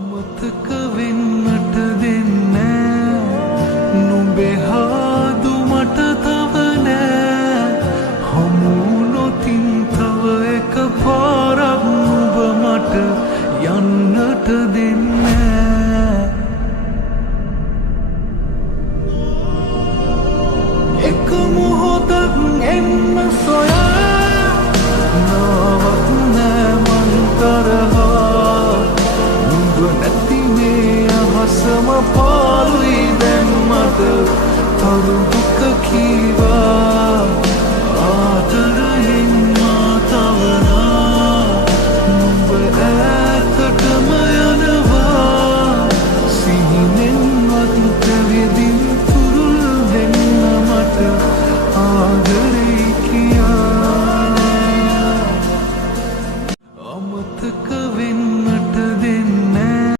අමතක වෙන්නට දෙන්නේ නුඹේ හාදු මට තව නෑ හමු නොතින් තව එක පාරක් නුඹ මට යන්නට දෙන්නේ එක මොහොතක් එන්න සොයා නාවක් නෑ මන් තරහා නුඹ නැති මේ අහසම පාළුයි දැන් මට තරු